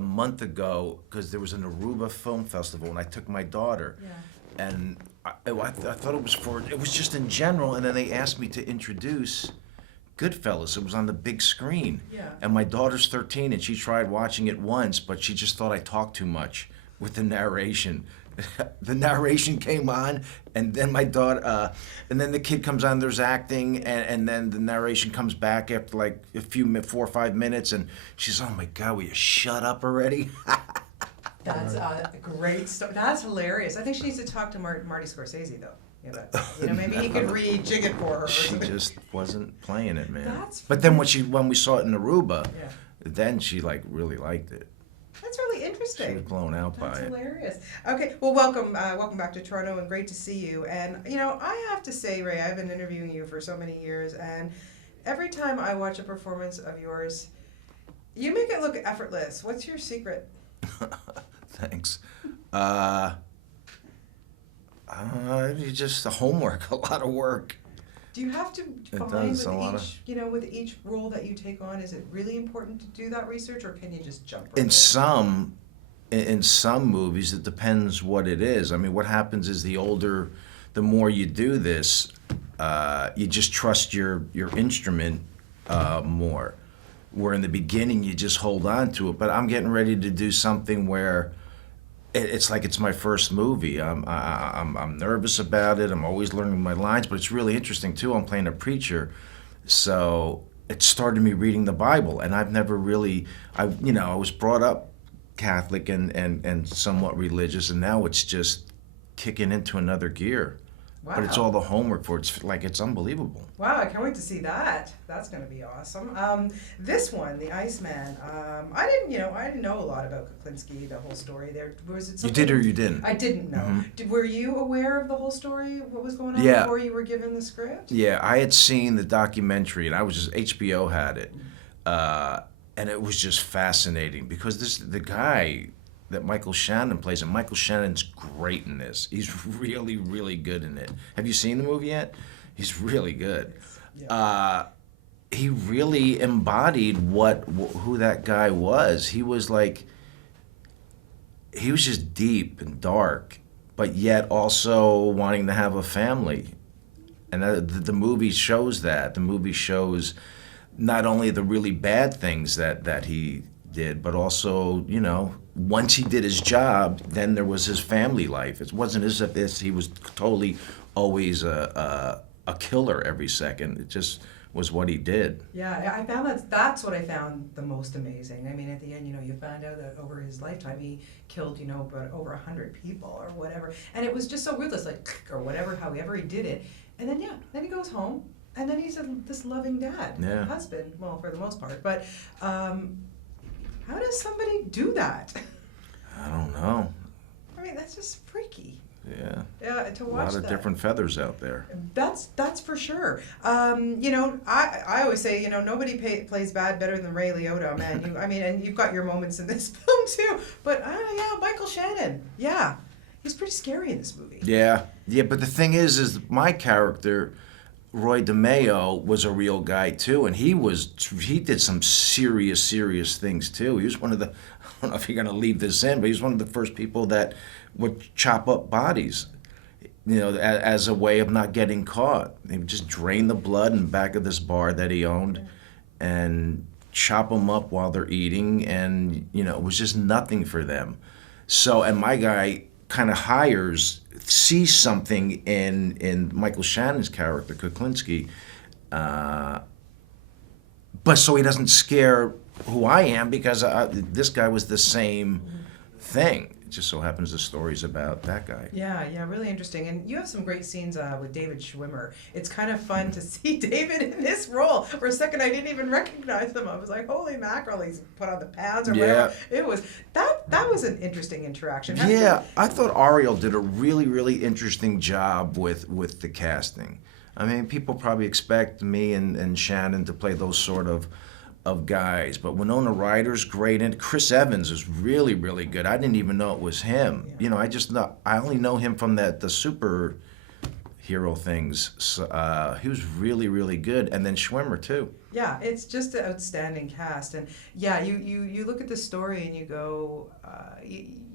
a month ago because there was an Aruba Film Festival, and I took my daughter. Yeah. And I thought it was just in general, and then they asked me to introduce Goodfellas. It was on the big screen. Yeah. And my daughter's 13, and she tried watching it once, but she just thought I talked too much with the narration. The narration came on, and then my daughter, and then the kid comes on, there's acting, and then the narration comes back after like 4 or 5 minutes, and she's, oh my God, will you shut up already? That's a great story. That's hilarious. I think she needs to talk to Marty Scorsese, though. Maybe he could rejig it for her. She just wasn't playing it, man. That's but then when we saw it in Aruba, Yeah. then she like really liked it. That's really interesting. She was blown out by That's it. hilarious. Okay, well, welcome back to Toronto, and great to see you. And I have to say, Ray, I've been interviewing you for so many years, and every time I watch a performance of yours, you make it look effortless. What's your secret? Thanks. Just the homework, a lot of work. Do you have to find with each role that you take on, is it really important to do that research, or can you just jump right In some movies, it depends what it is. I mean, what happens is the more you do this, you just trust your instrument more. Where in the beginning you just hold on to it. But I'm getting ready to do something where it's like it's my first movie. I'm nervous about it. I'm always learning my lines, but it's really interesting too. I'm playing a preacher, so it started me reading the Bible, and I've never really, I was brought up Catholic and somewhat religious, and now it's just kicking into another gear. Wow. But it's all the homework for it. It's unbelievable. Wow, I can't wait to see that. That's going to be awesome. This one, the Iceman, I didn't know a lot about Kuklinski, the whole story there. Was it something? You did or you didn't? I didn't know. Mm-hmm. Were you aware of the whole story, what was going on before you were given the script? Yeah, I had seen the documentary, and HBO had it. And it was just fascinating because the guy that Michael Shannon plays, and Michael Shannon's great in this. He's really, really good in it. Have you seen the movie yet? He's really good. Yeah. He really embodied who that guy was. He was just deep and dark, but yet also wanting to have a family. And the movie shows that. The movie shows not only the really bad things that he did, but also, once he did his job, then there was his family life. It wasn't as if he was totally always a killer every second. It just was what he did. Yeah, I found that's what I found the most amazing. I mean, at the end, you found out that over his lifetime he killed, about over 100 people or whatever. And it was just so ruthless, or whatever, however he did it. And then, then he goes home, and then he's this loving dad, husband, well, for the most part. But how does somebody do that? I don't know. I mean, that's just freaky. Yeah. Yeah, to watch a lot of different feathers out there. That's for sure. I always say, nobody plays bad better than Ray Liotta, man. And you've got your moments in this film too. But Michael Shannon, he's pretty scary in this movie. Yeah. But the thing is my character, Roy DeMeo, was a real guy too, and he did some serious things too. He was one of the, I don't know if you're gonna leave this in, but he was one of the first people that would chop up bodies, as a way of not getting caught. They would just drain the blood in the back of this bar that he owned, and chop them up while they're eating, and it was just nothing for them. So, and my guy kind of sees something in Michael Shannon's character, Kuklinski, but so he doesn't scare who I am, because this guy was the same thing. It just so happens the story's about that guy. Yeah, really interesting. And you have some great scenes with David Schwimmer. It's kind of fun to see David in this role. For a second, I didn't even recognize him. I was like, holy mackerel, he's put on the pounds or whatever. It was, that was an interesting interaction. I thought Ariel did a really, really interesting job with the casting. I mean, people probably expect me and Shannon to play those sort of guys, but Winona Ryder's great, and Chris Evans is really, really good. I didn't even know it was him. Yeah. I only know him from the superhero hero things. So, he was really, really good. And then Schwimmer, too. Yeah, it's just an outstanding cast, and yeah, you look at the story and you go,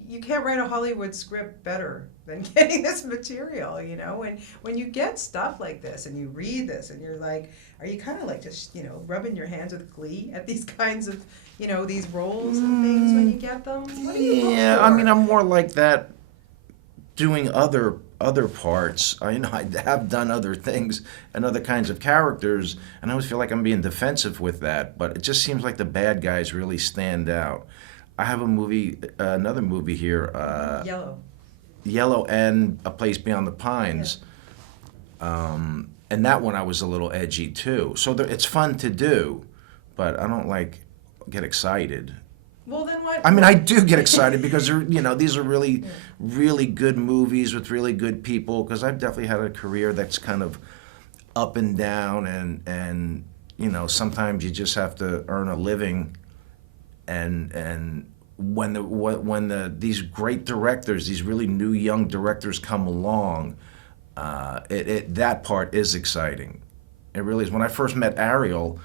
you can't write a Hollywood script better than getting this material, you know. And when you get stuff like this and you read this and you're like, are you kind of like just rubbing your hands with glee at these kinds of these roles and things when you get them? What do you look Yeah, for? I mean, I'm more like that doing other parts. I have done other things and other kinds of characters, and I always feel like I'm being defensive with that. But it just seems like the bad guys really stand out. I have another movie here, Yellow, and A Place Beyond the Pines, and that one I was a little edgy too. So it's fun to do, but I don't get excited. Well, then what? I mean, I do get excited because these are really, really good movies with really good people. Because I've definitely had a career that's kind of up and down, and sometimes you just have to earn a living. And when these great directors, these really new young directors come along, that part is exciting. It really is. When I first met Ariel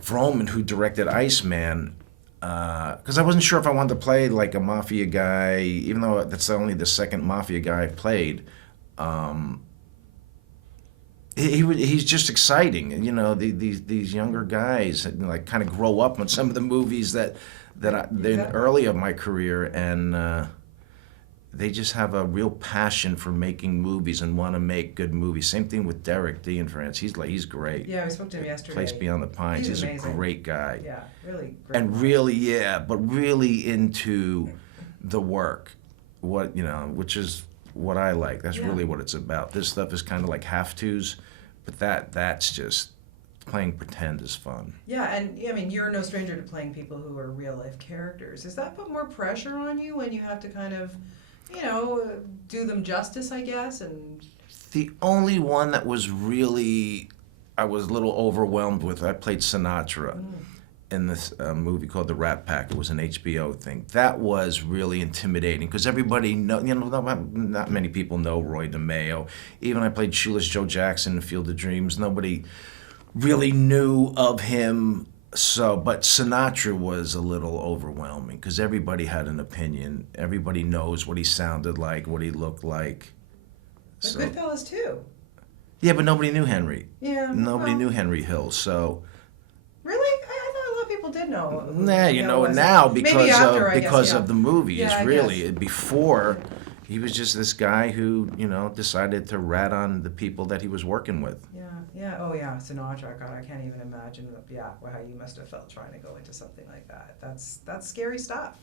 Vroman, who directed Iceman. Because I wasn't sure if I wanted to play like a mafia guy, even though that's only the second mafia guy I've played. He's just exciting, and these younger guys kind of grow up on some of the movies that early of my career, and they just have a real passion for making movies and want to make good movies. Same thing with Derek D. in France. He's great. Yeah, we spoke to him yesterday. Place Beyond the Pines. He's a amazing. great guy. Yeah, really great. And really into the work, which is what I like. That's really what it's about. This stuff is kind of like have-tos, but that's just playing pretend is fun. Yeah, and I mean, you're no stranger to playing people who are real-life characters. Does that put more pressure on you when you have to kind of do them justice, I guess? And the only one that was really, I was a little overwhelmed with, I played Sinatra in this movie called The Rat Pack. It was an HBO thing. That was really intimidating because everybody not many people know Roy DeMeo. Even I played Shoeless Joe Jackson in Field of Dreams. Nobody really knew of him. But Sinatra was a little overwhelming because everybody had an opinion. Everybody knows what he sounded like, what he looked like. the Goodfellas too. Yeah, but nobody knew Henry. Yeah. Nobody knew Henry Hill, so. Really? I thought a lot of people did know. Nah, you know it now because of the movies. Yeah, really, before he was just this guy who decided to rat on the people that he was working with. Yeah. Oh, yeah. Sinatra. God, I can't even imagine. Yeah, how you must have felt trying to go into something like that. That's scary stuff.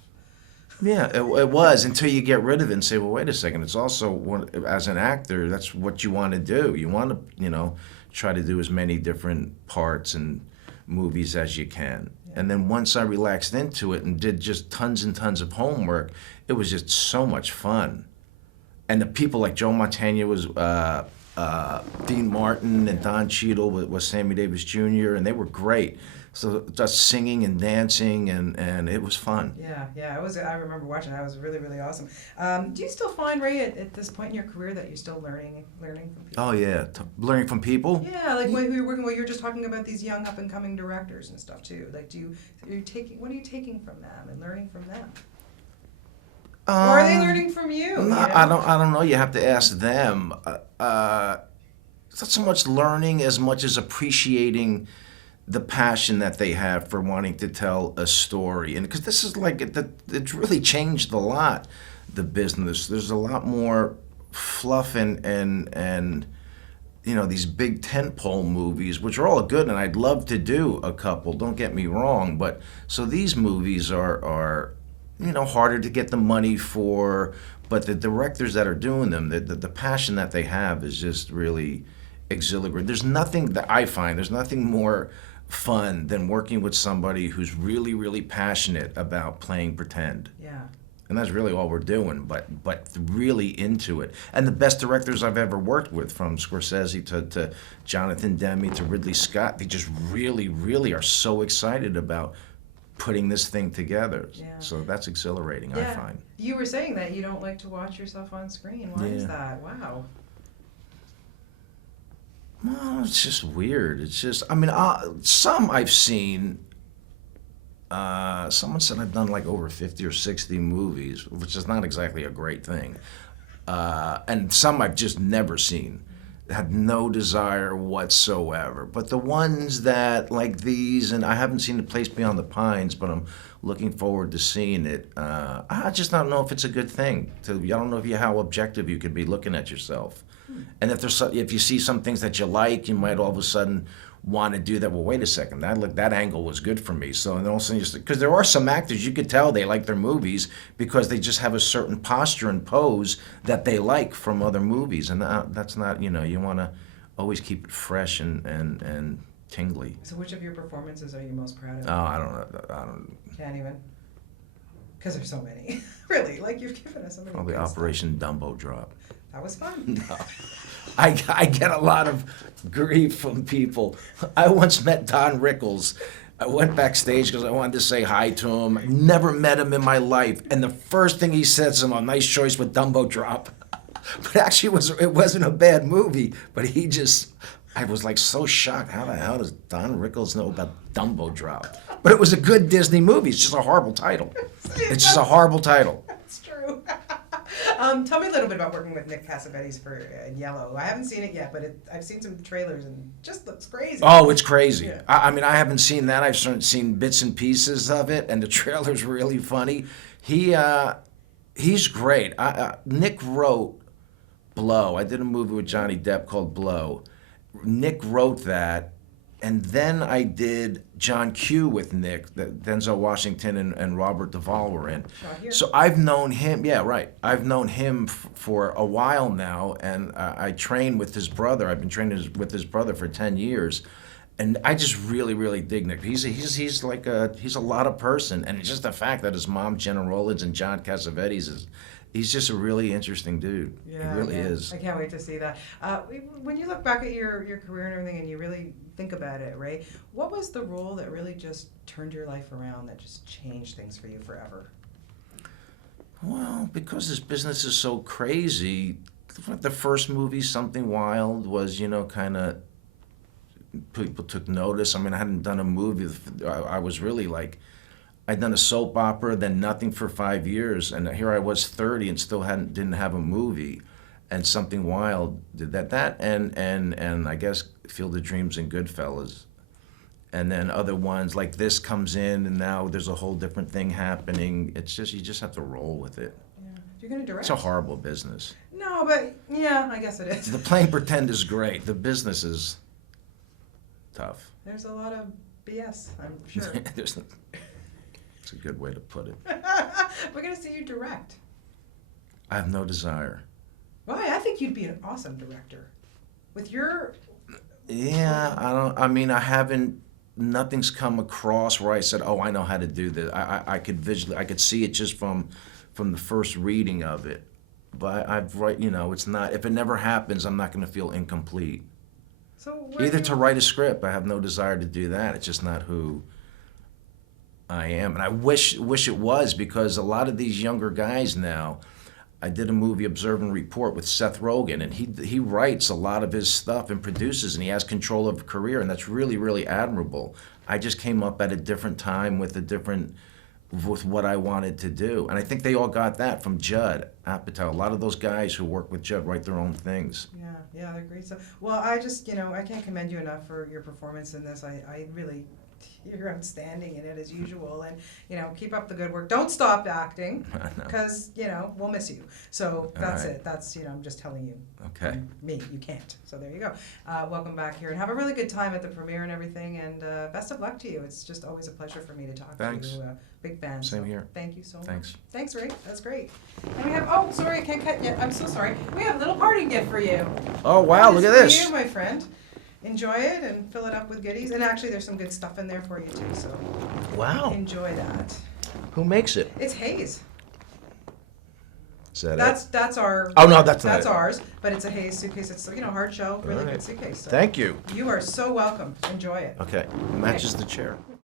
Yeah, it was until you get rid of it and say, well, wait a second. It's also as an actor, that's what you want to do. You want to, try to do as many different parts and movies as you can. Yeah. And then once I relaxed into it and did just tons and tons of homework, it was just so much fun. And the people like Joe Mantegna was Dean Martin and Don Cheadle was Sammy Davis Jr. and they were great. So just singing and dancing and it was fun. Yeah, it was. I remember watching that. It was really, really awesome. Do you still find, Ray, at this point in your career that you're still learning from people? Oh yeah, learning from people. Yeah, like when we were working, you were just talking about these young up and coming directors and stuff too. Like, what are you taking from them and learning from them? Or are they learning from you? No, I don't know. You have to ask them. It's not so much learning as much as appreciating the passion that they have for wanting to tell a story. And because this is it's really changed a lot, the business. There's a lot more fluff and these big tentpole movies, which are all good, and I'd love to do a couple, don't get me wrong. But so these movies are harder to get the money for, but the directors that are doing them, the passion that they have is just really exhilarating. There's nothing that I find, there's nothing more fun than working with somebody who's really, really passionate about playing pretend. Yeah. And that's really all we're doing, but really into it. And the best directors I've ever worked with, from Scorsese to Jonathan Demme to Ridley Scott, they just really, really are so excited about putting this thing together. Yeah. So that's exhilarating, yeah. I find. You were saying that you don't like to watch yourself on screen. Why is that? Wow. Well, it's just weird. It's just, I mean, some I've seen. Someone said I've done like over 50 or 60 movies, which is not exactly a great thing. And some I've just never seen. Had no desire whatsoever. But the ones that, like these, and I haven't seen The Place Beyond the Pines, but I'm looking forward to seeing it. I just don't know if it's a good thing. I don't know how objective you could be looking at yourself. And if you see some things that you like, you might all of a sudden want to do that. Well, wait a second, that angle was good for me. So then all of a sudden, because there are some actors you could tell they like their movies because they just have a certain posture and pose that they like from other movies, and that's not, you want to always keep it fresh and tingly. So which of your performances are you most proud of? Oh, I don't know. I don't. Can't even. Because there's so many. Really, like you've given us so many. Probably good Operation Dumbo Drop. That was fun. No. I get a lot of grief from people. I once met Don Rickles. I went backstage because I wanted to say hi to him. Never met him in my life. And the first thing he said to him, "Oh, nice choice with Dumbo Drop." But actually, it wasn't a bad movie. But I was like so shocked. How the hell does Don Rickles know about Dumbo Drop? But it was a good Disney movie. It's just a horrible title. It's just a horrible title. That's true. Tell me a little bit about working with Nick Cassavetes for Yellow. I haven't seen it yet, but I've seen some trailers and it just looks crazy. Oh, it's crazy. Yeah. I mean, I haven't seen that. I've seen bits and pieces of it, and the trailer's really funny. He's great. Nick wrote Blow. I did a movie with Johnny Depp called Blow. Nick wrote that, and then I did John Q with Nick, that Denzel Washington and Robert Duvall were in. So I've known him, yeah, right. I've known him for a while now, and I train with his brother. I've been training with his brother for 10 years. And I just really, really dig Nick. He's a lot of person, and it's just the fact that his mom, Jenna Rollins, and John Cassavetes he's just a really interesting dude. Yeah, he really is. I can't wait to see that. When you look back at your career and everything, and you really think about it, Ray, what was the role that really just turned your life around, that just changed things for you forever? Well, because this business is so crazy, the first movie, Something Wild, was, kind of, people took notice. I mean, I hadn't done a movie. I was really like, I'd done a soap opera, then nothing for 5 years, and here I was 30 and still didn't have a movie. And Something Wild did that, and I guess Field of Dreams and Goodfellas. And then other ones like this comes in, and now there's a whole different thing happening. It's just, you just have to roll with it. Yeah. You're going to direct? It's a horrible business. No, but yeah, I guess it is. The playing pretend is great. The business is tough. There's a lot of BS, I'm sure. It's a good way to put it. We're going to see you direct. I have no desire. Why? I think you'd be an awesome director. With your... Yeah, I haven't, nothing's come across where I said, oh, I know how to do this. I could see it just from the first reading of it. But it's not, if it never happens, I'm not going to feel incomplete. So Either to write a script, I have no desire to do that. It's just not who I am. And I wish it was, because a lot of these younger guys now, I did a movie, Observe and Report, with Seth Rogen, and he writes a lot of his stuff and produces, and he has control of a career, and that's really, really admirable. I just came up at a different time with what I wanted to do. And I think they all got that from Judd Apatow. A lot of those guys who work with Judd write their own things. Yeah, they're great stuff. Well, I just, I can't commend you enough for your performance in this. I really... You're outstanding in it as usual, and keep up the good work. Don't stop acting, because we'll miss you. So that's it. That's I'm just telling you. Okay. Me, you can't. So there you go. Welcome back here, and have a really good time at the premiere and everything. And best of luck to you. It's just always a pleasure for me to talk to you. Big fan. Same here. Thank you so much. Thanks. Thanks, Ray. That's great. And we have. Oh, sorry, I can't cut yet. I'm so sorry. We have a little party gift for you. Oh wow! Look at this. For you, my friend. Enjoy it and fill it up with goodies. And actually, there's some good stuff in there for you, too. So wow. Enjoy that. Who makes it? It's Hayes. Is that that's our... Oh, no, that's ours. But it's a Hayes suitcase. It's, hard shell, really good suitcase. So Thank you. You are so welcome. Enjoy it. Okay. Matches the chair.